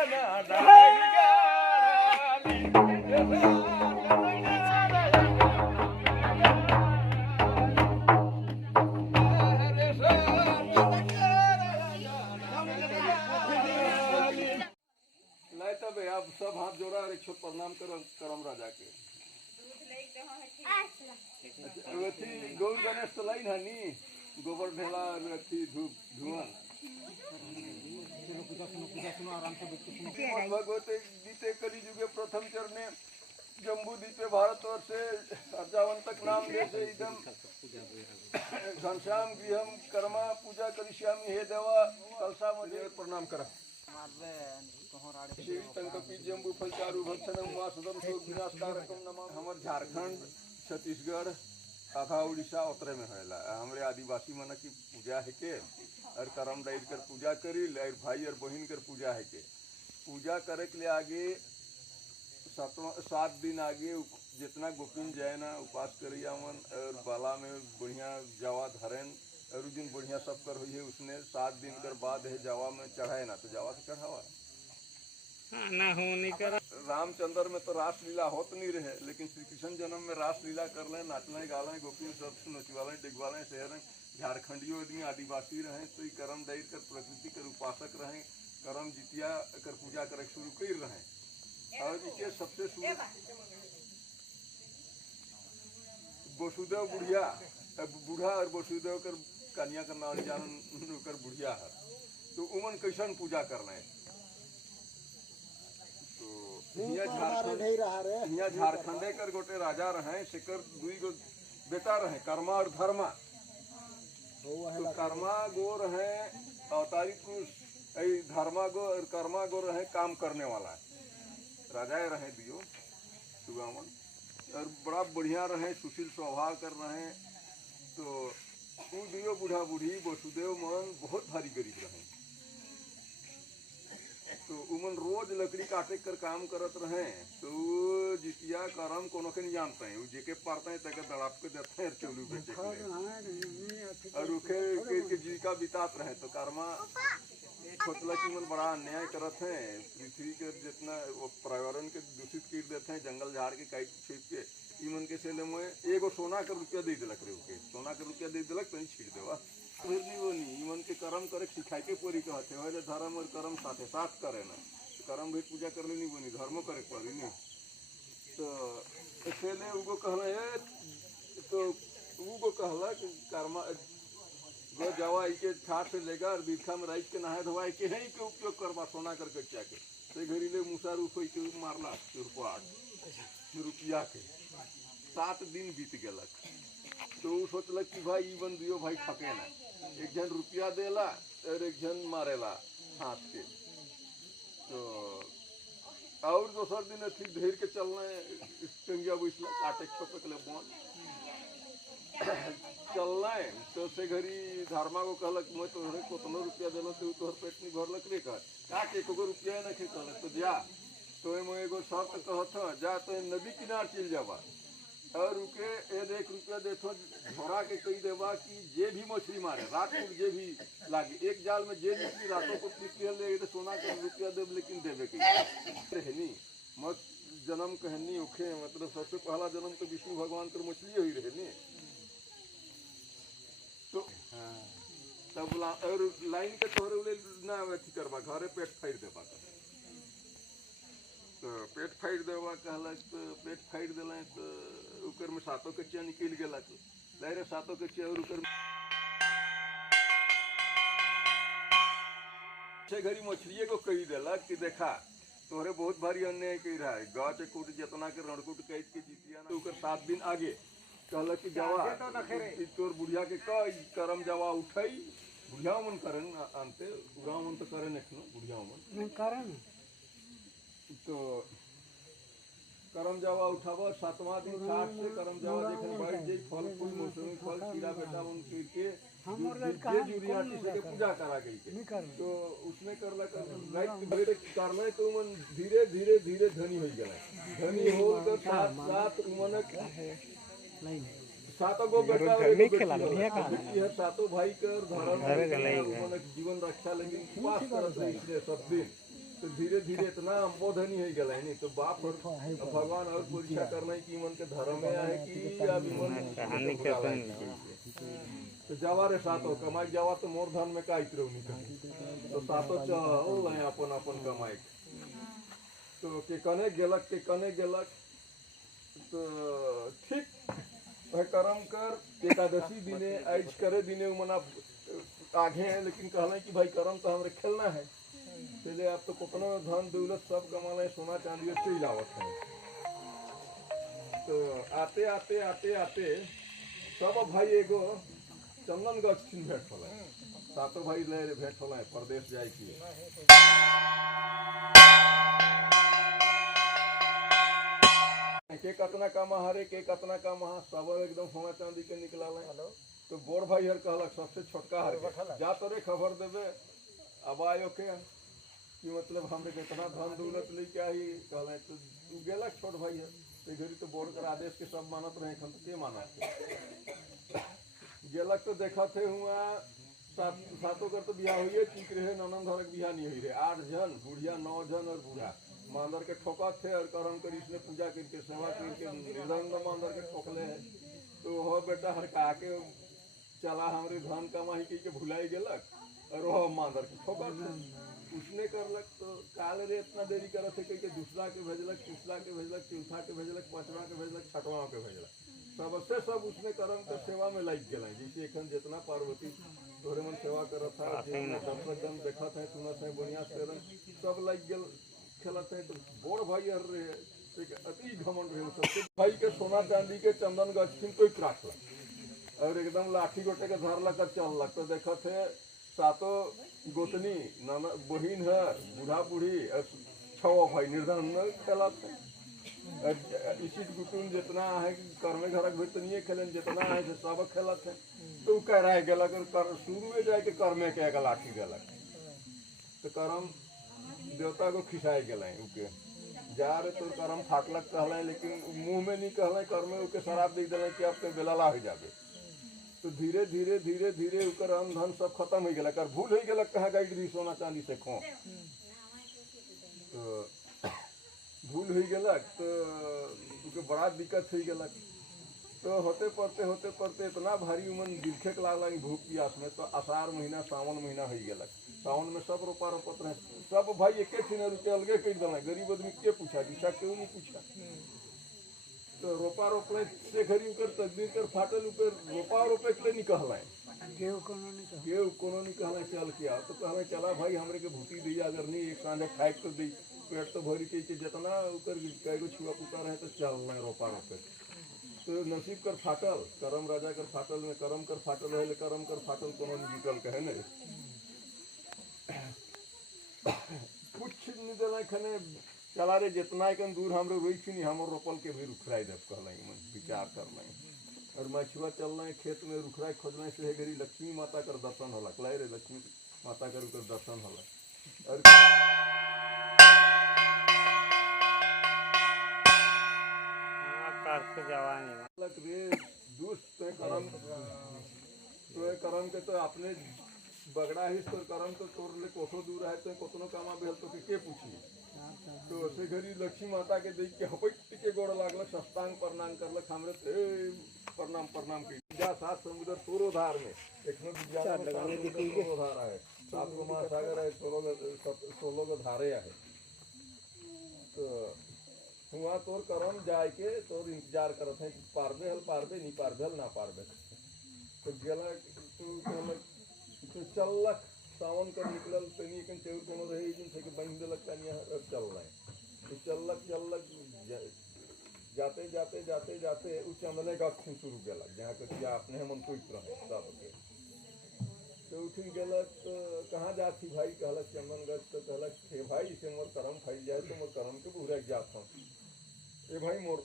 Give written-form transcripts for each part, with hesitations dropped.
आप सब हाथ जोड़ा और एक प्रणाम करम राजा के गौर गणेश तो लाई हानी गोबर ढेला धुआं भगवते गीते कली युगे प्रथम चरणे जम्बू दीपे भारतवर्षे अर्जावंतक नाम देशे इदम घनश्याम गृहम कर्मा पूजा करिष्यामि हे देवा कलसा मध्ये प्रणाम करा जम्बू फलचारू भक्षणम वासुदम शोक विनाशकारकम नमः। हमर झारखंड छत्तीसगढ़ आधा उड़ीसा उतरे में होला हमरे आदिवासी मन की पूजा है के और करम डाइर कर पूजा करी और भाई और बहन कर पूजा है के पूजा करे के लिए आगे 7 दिन आगे जितना गोपिन जाए ना उपास करिया मन और बाला में बढ़िया जावा धरेन और उस दिन बढ़िया सब कर हुई है उसने 7 दिन कर बाद है जावा में चढ़ाए ना तो जावा से चढ़ावा ना होने कर रामचंद्र में तो रासलीला होत नहीं रहे लेकिन श्री कृष्ण जन्म में रासलीला कर ले नाचने गाले गोपिन सब नचवाले डिगवाले शहर झारखंडियों आदमी आदिवासी रहे तो ये करम दैर कर प्रकृति कर उपासक रहे करम जितिया कर पूजा करे शुरू कर रहे और इसके सबसे शुरू वसुदेव बुढ़िया बूढ़ा और वसुदेव कर कन्या का नाम जान कर बुढ़िया है तो उमन कैसन पूजा करना है तो यहाँ झारखंडे कर गोटे राजा रहे शेकर दुई गो बेटा रहे कर्मा और धर्मा तो कर्मा गो रहे अवतारी पुरुष धर्मा गो और कर्मा गो रहे काम करने वाला राजाए रहे दियो सुगामन और बड़ा बढ़िया रहे सुशील स्वभाव कर रहे तो तू दियो बूढ़ा बूढ़ी वसुदेव मन बहुत भारी गरीब रहे तो उमन रोज लकड़ी काटे कर काम करत रहे तो जितिया करम कोनो के नहीं जानते हैं जेके पढ़ते हैं तके दड़ाप के देते हैं चोलू बेचे और उखे जीविका बितात रहे तो कर्मा सोचला कि मन बड़ा अन्याय करत हैं पृथ्वी के जितना पर्यावरण के दूषित कर देते हैं जंगल झाड़ के काट छीप के इमन के सेले में एगो सोना का रुपया दे दिलक रे ओके सोना का रुपया दे दिलक तनी छीड़ देवा फिर भी वो नहीं इमन के कर्म करे सिखाई के पूरी कहते हो जे धर्म और कर्म साथे साथ करे ना कर्म भी पूजा करले नहीं बनी धर्म करे पड़ी नहीं तो सेले उगो कहला है तो उगो कहला कि कर्मा गो जवा के ठाट से लेगा और बीखा में राइस के नहाए धोवाए के है के उपयोग करवा सोना करके के ते घड़ी ले मुसा रूपई के मारला रुपया के 7 दिन बीत गलक तो सोचलक कि भाई ई बन दियो भाई ठके ना एक जन रुपया देला और एक जन मारेला हाथ के तो और दोसर दिन अथी धेर के चलना टंगिया बैसला काटे छोपे के लिए बन चलना है तो से घड़ी धर्मा को कहलक मैं तोहरे कोतनो रुपया देलो तो तोहर पेट नहीं भरलक रे का के एको रुपया ना कहलक तो जा तो मैं एगो शर्त कहत जा तो नदी किनार चल जावा और उके 1 रुपया देथो झोरा के कही देवा कि जे भी मछली मारे रात को जे भी लागे एक जाल में जे मछली रातों को निकल ले सोना का रुपया देव लेकिन देवे के रहनी मत जन्म कहनी ओखे मतलब सबसे पहला जन्म तो विष्णु भगवान कर मछली ही रहनी तो तब और लाइन के तोहरे ना अथी करवा घरे पेट फाड़ देवा तो पेट फाड़ देवा कहला तो पेट फाड़ दिल तो उकर में 7 कच्चिया निकल गया लहरे 7 कच्चिया और उकर से घड़ी मछलिए को कही दिला कि देखा तोहरे बहुत भारी अन्याय कही रहा है गाँव से कूट जितना के रणकूट कैद के जीतिया ना उकर 7 दिन आगे कहला कि जावा तोर बुढ़िया के करम जावा उठाई बुढ़िया मन करन आनते बुढ़ा मन तो करे नखनो बुढ़िया मन करन तो करम जावा उठावा 7वां दिन छाट से करम जावा देखन बैठ जे फल फूल मौसमी फल कीड़ा बेटा मन के हमर लड़का से पूजा करा गई के तो उसमें करला रात बेरे करले तो मन धीरे धीरे धीरे धनी हो गया धनी हो तो सात उमनक सातों गो बेटा ये सातों भाई कर धर्म उमनक जीवन रक्षा लेकिन उपवास करत है इसलिए सब दिन तो धीरे धीरे इतना अम्बोधनी हो गया नहीं तो बाप और भगवान और परीक्षा करना है कि मन के धर्म में है कि या मन कहानी के संग तो जावा रे सातो कमाई जावा तो मोर धन में का इतरो नहीं तो सातो चल है अपन अपन कमाई तो के कने गेलक तो ठीक वह कर्म कर एकादशी दिने आज करे दिने मना आगे है लेकिन कहना कि भाई कर्म तो हमरे खेलना है पहले आप तो कितना धन दौलत सब कमा सोना चांदी से लावत है तो आते आते आते आते सब भाई एगो चंदन गछ छीन भेंट होला सातो भाई ले भेंट होला परदेश जाए की के कतना कमा हरे के कतना कमा सब एकदम सोना चांदी के निकला तो बोर भाई हर कहलक सबसे छोटका हर जा तोरे खबर देवे अब आयो के कि मतलब हमरे कितना धन दौलत लेके आई कहले तो तू गेलक छोट भाई है ते घड़ी तो बोर्ड कर आदेश के सब मानत रहे हम तो के मानत गेलक तो देखा थे हुआ सातों कर तो बियाह हुई ठीक रहे ननन घर के बियाह नहीं हुई रहे 8 जन बुढ़िया 9 जन और बूढ़ा मांदर के ठोका थे और कर्म कर इसने पूजा करके सेवा करके निर्दंड मांदर के ठोकले है तो हो बेटा हर का के चला हमरे धन कमाई के भुलाई गेलक और वो मांदर के ठोका उसने करलक तो काल रे इतना देरी करत है कि दूसरा के भेजलक तीसरा के भेजलक चौथा के भेजलक पांचवा के भेजलक छठवा के भेजलक सबसे सब उसने कर्म के सेवा में लग गया जैसे एखन जितना पार्वती तोरे मन सेवा करत था दर्शक गण देखत है सुनत है बढ़िया से सब लग गेल खेलत है तो बोर भाई अर रे अति घमंड रहे सबसे भाई के सोना चांदी के चंदन गछ खिन कोई राखलक और एकदम लाठी गोटे के धरलक और चललक तो देखत है सातों गोतनी नाना बहिन है बूढ़ा बूढ़ी और 6 भाई निर्धन खेलत है इसी कुटुम जितना है कर्मे घरक भीतनिए खेलन जितना है से सब खेलत है तो कह रहा है गलक कर शुरू में जाए के कर्मे के लाठी गलक तो कर्म देवता को खिसाए गए उके जा रे तो कर्म फाटलक कहले लेकिन मुंह में नहीं कहले कर्मे उके शराब दे देले कि आपके बेलाला हो जाबे तो धीरे धीरे धीरे धीरे उकर अन्न धन सब खत्म हो गया कर भूल हो गया कहाँ गई सोना चांदी से खो तो भूल हो गया तो बड़ा दिक्कत हो गया तो होते पड़ते इतना भारी उमन दिलखे के लागल भूख प्यास में तो आषाढ़ महीना सावन महीना हो गया सावन में सब रोपा रोपत रहे सब भाई एक रुपये अलगे कर दिला गरीब आदमी के पूछा दिशा क्यों नहीं पूछा तो रोपा रोपले से घरी ऊपर तकदीर कर फाटल ऊपर रोपा रोपे के लिए नहीं कहलाए केहू कोनो नहीं कहला चल किया तो कहला चला भाई हमरे के भूटी दी अगर नहीं एक सांझे खाए तो दी पेट तो भरी के जितना ऊपर कईगो छुआ पुता रहे तो चल रहे रोपा रोपे तो नसीब कर फाटल करम राजा कर फाटल में करम कर फाटल है करम कर फाटल कोनो नहीं निकल कहे न कुछ नहीं दिला खने चला रे जितना कन दूर हमरे रोई नहीं हमर रोपल के भी रुखराई देव कहला मन विचार करना और मछुआ चलना है खेत में रुखराई खोजना से घड़ी लक्ष्मी माता कर दर्शन होला लाई रे लक्ष्मी माता कर दर्शन होला और रे दुष्ट करम के तो अपने बगड़ा ही तो करम तो तोर ले कोसो दूर है तो कोतनो कामा बेल तो के पूछी तो से घड़ी लक्ष्मी माता के देख के हपट के गोड़ लागल सस्तांग प्रणाम करलक हमरे प्रणाम की जा सात समुद्र तोरोधार में एकनो विज्ञान में तोरोधार है सात गो महासागर है 16 गो धारे है तो हुआ तोर करम जाए के तोर इंतजार करत है पारबे नहीं पारबे ना पारबे तो गेला तो चललक सावन कर निकलल तनी कन चौर कोनो रहे जिन से के बंद देलक तनी चल रहा है तो चललक जाते उ चंदने गाछ शुरू गेला जहां के अपने मन कोई रहे सब के तो उठ गेलक तो कहाँ जाती भाई कहलक चंदन गछ तो कहलक हे भाई से मोर करम खाई जाए तो मोर करम के बुरा जात हूँ ए भाई मोर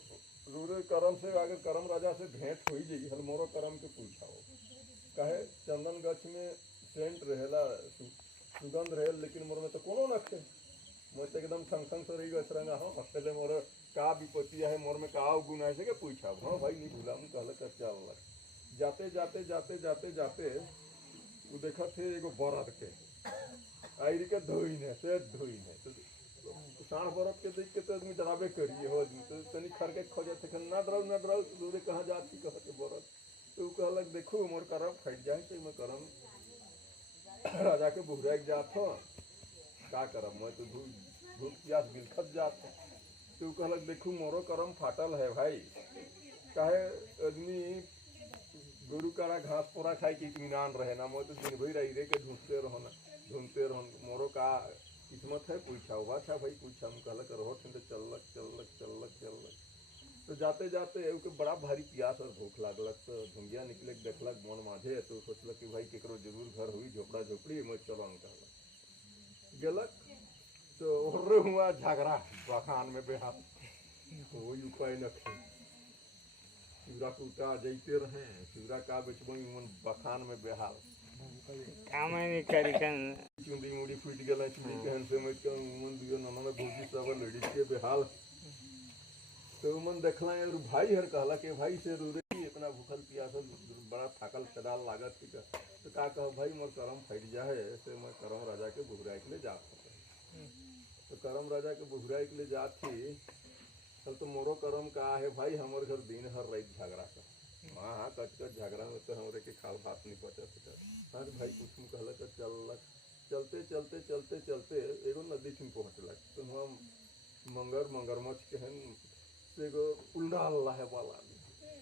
रूरे करम से अगर करम राजा से भेंट हो जाई हल मोरो करम के पूछाओ कहे चंदन गछ में सेंट रहेला सुगंध रहे लेकिन मोर में तो कोनो नखे मैं तो एकदम संग से रही गछ रंगा हो हस्ते मोर का विपत्ति है मोर में का गुण है से के पूछा हां भाई नहीं भूला हम कहले कर चल जाते वो देखा थे एगो बरद के आइर के धोइन है से धोइन है तो साढ़ बरत के देख के तो आदमी डराबे करिए हो आदमी तो तनी खर के खोजे थे ना डराओ दूरे कहाँ जाती कहते बरत तो कहलक देखो मोर करम फट जाए तो मैं करम राजा के बुहरा के जात हो का करम मैं तो धूप प्यास बिलखत जात हो तो कहलक देखो मोरो करम फाटल है भाई काहे आदमी गुरु कारा घास पोरा खाई के इत्मीनान रहे ना मैं तो दिन भर रही रे के ढूंढते रहो मोरो का किस्मत है पूछा हुआ था भाई पूछा हम कहलक रहो तो चलक तो जाते जाते के बड़ा भारी प्यास और भूख लागलक तो धुंगिया निकले देखलक मन माझे तो सोचलक कि भाई केकरो जरूर घर हुई झोपड़ा झोपड़ी मैं चलो कहलक गेलक तो और हुआ झगड़ा बखान में बेहाल कोई उपाय न थे शिवरा टूटा जैते रहे शिवरा का बेचबई मन बखान में बेहाल काम नहीं करी कन चुंडी मुड़ी फूट गेला चुंडी कहन से मैं मन दियो ननन भौजी सब लेडीज के बेहाल तो मन देखला यार भाई हर कहला के भाई से रो रही इतना भूखल प्यासल बड़ा थाकल चडाल लागत थी तो का कह भाई मोर करम फट जाए ऐसे मैं करम राजा के बुहराई के लिए जात तो करम राजा के बुहराई के लिए जात थी कल तो मोरो करम का है भाई हमारे घर दिन हर रात झगड़ा का हाँ कच झगड़ा में तो हमरे के खाल हाथ नहीं पचा सका अरे भाई कुछ में कहलक चलते चलते चलते चलते एगो नदी छिन पहुँचलक तो वहाँ मगरमच्छ कहन से एगो उल्टा अल्लाह है वाला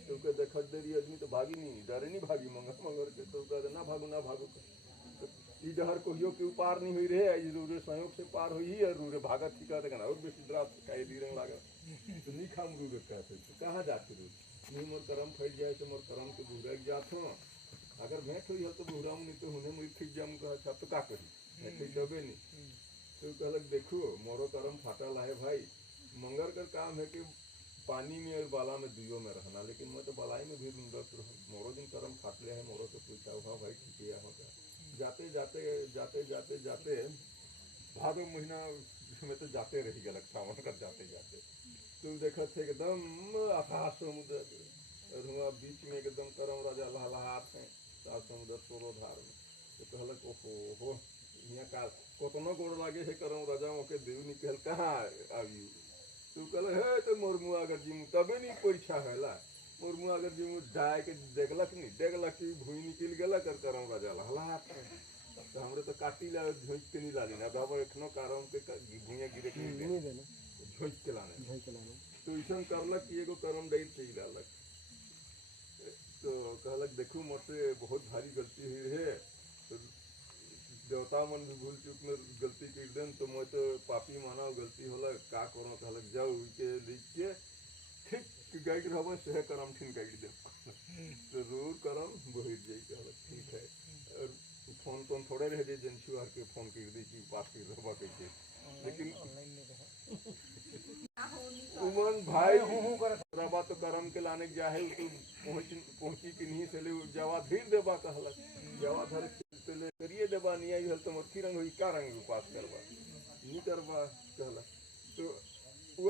तो के देखत देरी आदमी तो भागी नहीं डरे नहीं भागी मगर के तो कहते ना भागो तो ई डहर कहियो के पार नहीं हुई रहे रूरे संयोग से पार हुई और रूरे भागत थी कहते और बेसी डरा काहे दी रंग लागत तो नहीं खाम रूरे कहते तो कहाँ जाते रूरे नहीं मोर करम फट जाए तो मोर करम के बुहरा के जात हो अगर भेंट हुई है तो बुहरा नहीं तो होने मुझे फिट जाम कहा तो का करी भेंट दबे नहीं तो कहलक देखो मोरो करम फाटल है भाई मंगर का काम है कि पानी में और बाला में दुइयों में रहना लेकिन मैं तो बलाई में भी मोरो दिन करम फाटले है मोरो से पूछा हुआ भाई ठीक है होगा जाते जाते जाते जाते जाते भादो महीना में तो जाते रह गया सावन कर जाते जाते तो देखा थे एकदम आकाश समुद्र और हुआ बीच में एकदम करम राजा लहलहात है सात समुद्र सोरोधार में तो कहलक ओहो यहाँ का कतनो गोड़ लागे है करम राजा ओके देव निकल कहाँ आयु तो कहल है तो मोरमुआ अगर जीमू तबे नहीं परीक्षा है मोरमुआ अगर जीमू डाय के देखलक कि भूमि निकल गला कर करम राजा लहलहात है तो हमरे तो काटी ला झोंक के नहीं लाली ना अब एखनो कारण के भूया गिरे के नहीं झोंक के लाने तो ऐसा करलक कि एगो करम डाइल चाहिए लालक तो कहलक देखो मोटे बहुत भारी गलती हुई है तो देवता मन भी भूल चूक में गलती कर देन तो मैं तो पापी माना गलती होला का करो कहलक जाओ के लिख के ठीक गाइड रहबो से करम ठिन गाइड दे तो जरूर करम बहिर जाई कहलक ठीक है और फोन तो थोड़े रह जाए एजेंसी वार के फोन कर दी कि पास कर रहबा कैसे लेकिन उमन भाई रबा तो करम के लाने के जाहे तो पहुंची कि नहीं से ले जवा धीर देबा कहलक जवा धर ले करिए देबा नहीं आई तो मक्खी रंग हुई का रंग पास करबा नहीं करबा कहलक तो वो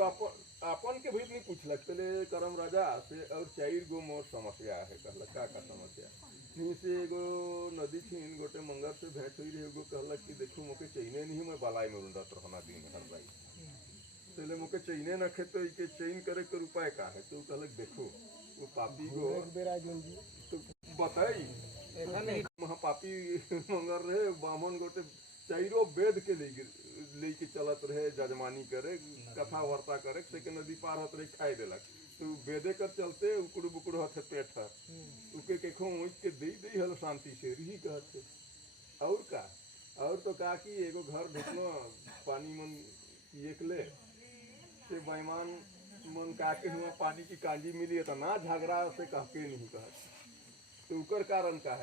अपन के भी नहीं पूछलक पहले करम राजा से और 4 गो मोर समस्या है कहलक का समस्या नहीं से एगो नदी थी इन गोटे मंगर से भेंट हुई रही एगो कहलक कि देखो मोके चैने नहीं मैं बालाई में रुंडत रहना दिन हर रात पहले मोके चैने न खे तो इके चैन करे के उपाय का है तो कहलक देखो वो पापी को तो बताई महापापी मंगर रहे बामन गोटे 4 वेद के लेके चलत रहे जजमानी करे कथा वार्ता करे से नदी पार होत रहे खाई देलक तो वेदे कर चलते उकड़ बुकड़ होते पेट है उके केखो ऊँच के दे हल शांति से रही कहते और का और तो का कि एगो घर ढुकलो पानी मन एक ले से बेईमान मन काके हुआ पानी की कांजी मिली है तो ना झगड़ा से कह के नहीं कहते तो उकर कारण का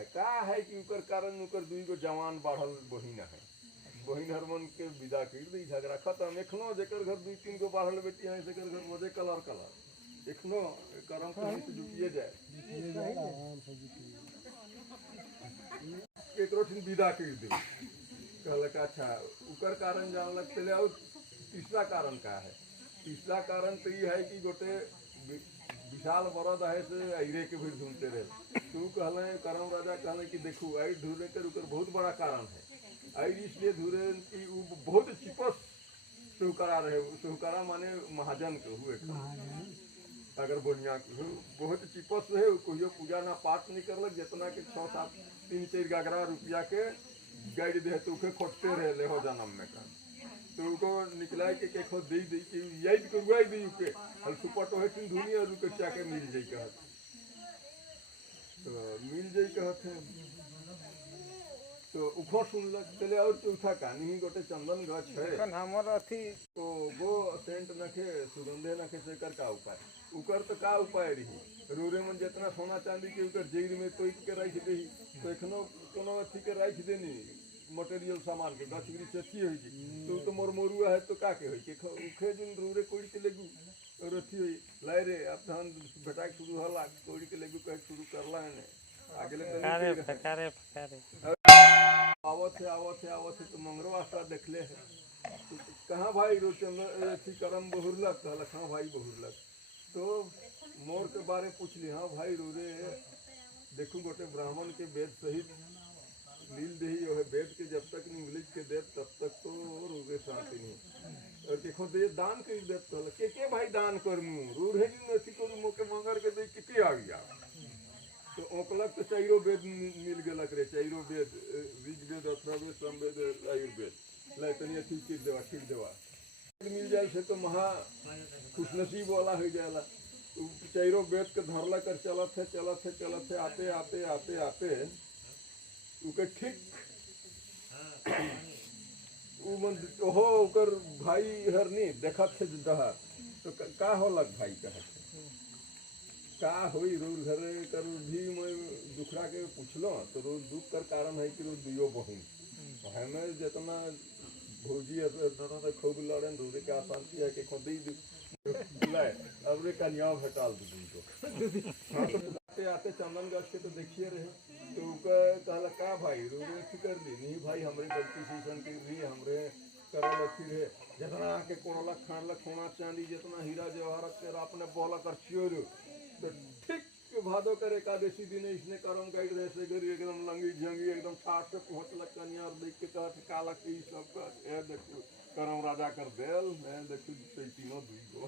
है कि उकर कारण उकर 2 गो जवान बढ़ल बहिन है बहिन हर मन के विदा कर दी झगड़ा खत्म एखनो जेकर घर 2-3 गो बढ़ल बेटी है सेकर घर मजे कलर एखनो करम से जुटिए जाए केकरो ठिन विदा कर दे कहलक अच्छा उकर कारण जानलक पहले और तीसरा कारण का है तीसरा कारण तो ये है कि गोटे विशाल बरद है से अरे के भी ढूंढते रहे तो कहले करम राजा कहले कि देखो आई ढूंढने के बहुत बड़ा कारण है आई इसलिए ढूंढे कि वो बहुत चिपस तो सुहकरा रहे, सुहकरा माने महाजन के हुए अगर बोनिया के बहुत चिपस रहे, कोई पूजा ना पाठ नहीं करलक, जितना के 6-7 3-4 गागरा रुपया के गाइड दे तो उके खोटते रहे ले हो जन्म में का, तो उनको निकला के खो दे दी कि याद करवाई दी के हल सुपट है तीन दुनिया रुके चाके मिल जाई कहत, तो मिल जाई कहत है तो उखो सुनलक। चले और चौथा कहानी ही गोटे चंदन गछ है हमर अथी तो वो सेंट नखे सुगंधे नखे से कर का उपाय उकर तो का उपाय रही रोरे में जितना सोना चांदी के उकर जेर में तो के राख दे तो एखनो कोनो अथी के राख देनी मटेरियल सामान के गछ वृक्ष अथी होई जी तो मोर मोरुआ है तो का के होई के उखे दिन रोरे कोड़ी के लेगु और अथी होई लाई रे अब धान बेटा शुरू होला कोड़ी के लेगु कह शुरू करला है आगे फकारे आवत है तो मंगरो आस्था देखले है तो कहाँ भाई रोचन अथी करम बहुरलक कहल हाँ भाई बहुरलक तो मोर के बारे पूछ ली हाँ भाई रोरे देखू गोटे ब्राह्मण के वेद सहित लील दही है वेद के जब तक नहीं मिलिज के देव तब तक तो रोगे शांति नहीं और देखो दे दान कर देव कहल के भाई दान कर मुँह रूर है जी अथी करू मोके मंगर के दे कितनी आ गया तो ओकलक तो चारो वेद मिल गलक रे चारो वेद ऋग्वेद अथर्ववेद सामवेद आयुर्वेद लाइतनी अथी ठीक देवा मिल जाए से तो महा खुशनसीब वाला हो जाएगा। चारो वेद के धरला कर चलत है आते उके ठीक ओहो ओकर भाई हरनी देखत थे दहा तो का होलक भाई कहत का होई रोज घरे कर भी मैं दुखड़ा के पूछलो तो रोज दुख कर कारण है कि रोज दुयो बहन हमें जितना भौजी दोनों खूब लड़न रोजे के अशांति है कि खुद ही बुलाए अब रे कन्या हटाल दू हाँ तो आते चंदन गछ के तो देखिए रहे तो कहला का भाई रोजे अथी कर दी नहीं भाई हमरे गलती से सन की भी हमरे करल अथी रहे जितना के कोड़लक खानलक सोना चांदी जितना हीरा जवाहरत के अपने बोला कर चियोर तो ठीक भादो कर एकादशी दिन इसने करम गाइड रहे से गरी एकदम लंगी झंगी एकदम ठाट से पहुंचलक कन्या और देख के कहत काला की सब का ए देखो करम राजा कर देल मैं देखो तीनों दुई गो